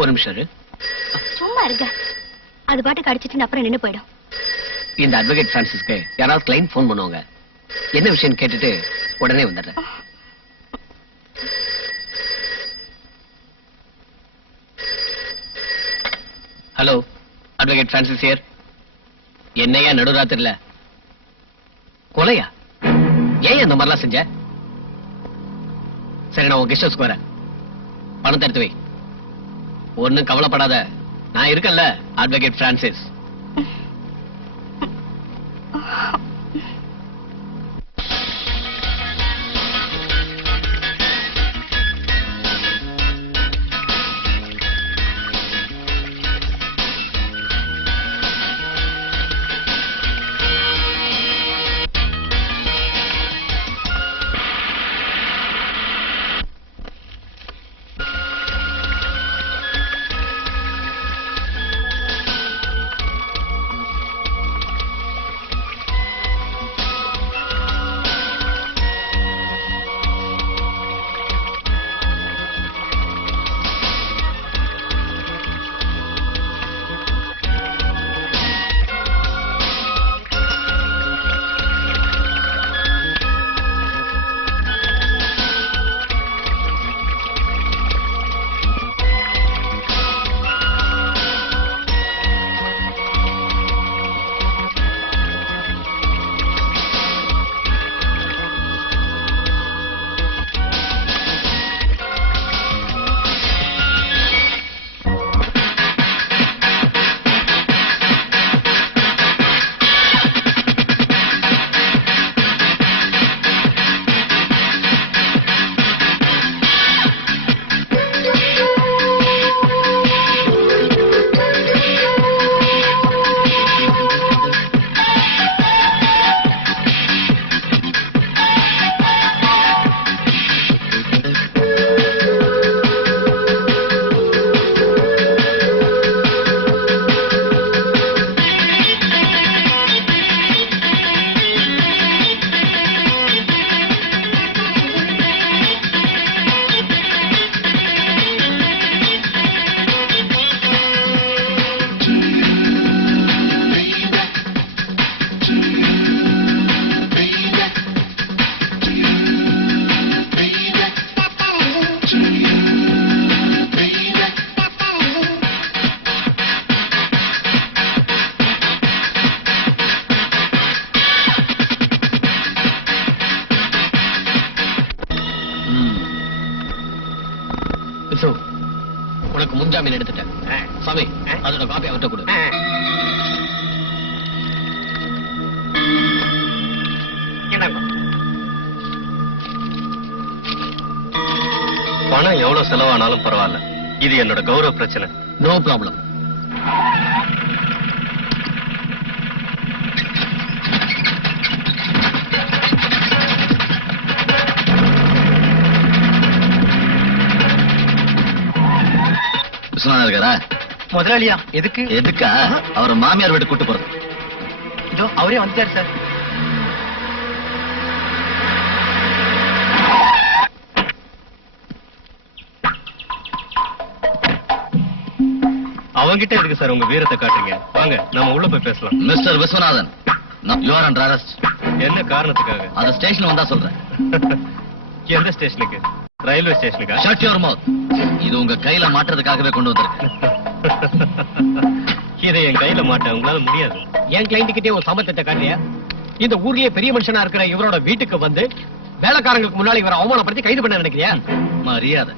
ஒரு நிமிஷம் இரு. சும்மா இருங்க. அது பாட்டுக்கு அடிச்சிட்டு அப்புறம் நின்னு போயிடும். இந்த அட்வொகேட் பிரான்சிஸ்க்கு யாராவது கிளைண்ட் போன் பண்ணுவாங்க. என்ன விஷயம் கேட்டுட்டு உடனே வந்துடுறேன். Hello, advocate Francis here. என்னையா நடுராத்திரில கொலையா? ஏன் அந்த மாதிரிலாம் செஞ்ச? சரி, நான் உன் கெஸ்ட் ஹவுஸ்க்கு வரேன். பணத்தை எடுத்து வை. ஒன்னும் கவலைப்படாத, நான் இருக்கேன்ல, அட்வொகேட் பிரான்சிஸ். உனக்கு முன்ஜாமீன் எடுத்துட்டேன். சாமி, அதோட காப்பி அவர்கிட்ட கொடு. பணம் எவ்வளவு செலவானாலும் பரவாயில்ல, இது என்னோட கௌரவ பிரச்சனை. No problem. இருக்காரா முதலாளியா? எதுக்கு? எதுக்கா? அவரை மாமியார் வீட்டு கூட்டு போறது. இதோ அவரே வந்துட்டாரு சார். அவங்கிட்ட எதுக்கு சார் உங்க வீரத்தை காட்டுறீங்க? வாங்க நாம உள்ள போய் பேசலாம். Mister Viswanathan, you are under arrest. என்ன காரணத்துக்காக? அந்த ஸ்டேஷன் வந்தா சொல்றேன். எந்த ஸ்டேஷனுக்கு? ரயில்வே ஸ்டேஷனுக்கா? Shut your mouth. இது உங்க கையில மாட்டுறதுக்காகவே கொண்டு வந்திருக்கேன். இதை என் கையில மாட்ட உங்களால முடியாது. என் கிளைண்ட் கிட்டே ஒரு சம்பந்தத்தை காட்டியா? இந்த ஊர்லயே பெரிய மனுஷனா இருக்கிற இவரோட வீட்டுக்கு வந்து வேலைக்காரங்களுக்கு முன்னாடி இவரை அவமானப்படுத்தி கைது பண்ண நினைக்கிறியா? மரியாதை.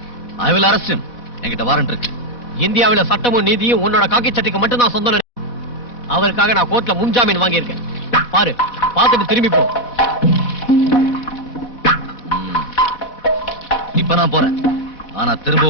I will arrest him. என்கிட்ட வாரண்ட் இருக்கு. இந்தியாவில சட்டமும் நீதியும் உன்னோட காக்கி சட்டைக்கு மட்டும் தான் சொந்தம். அவருக்காக நான் கோர்ட்ல முன்ஜாமீன் வாங்கியிருக்கேன். பாரு, பார்த்துட்டு திரும்பி போ. இப்ப நான் போறேன். ஆனா திரும்பவும்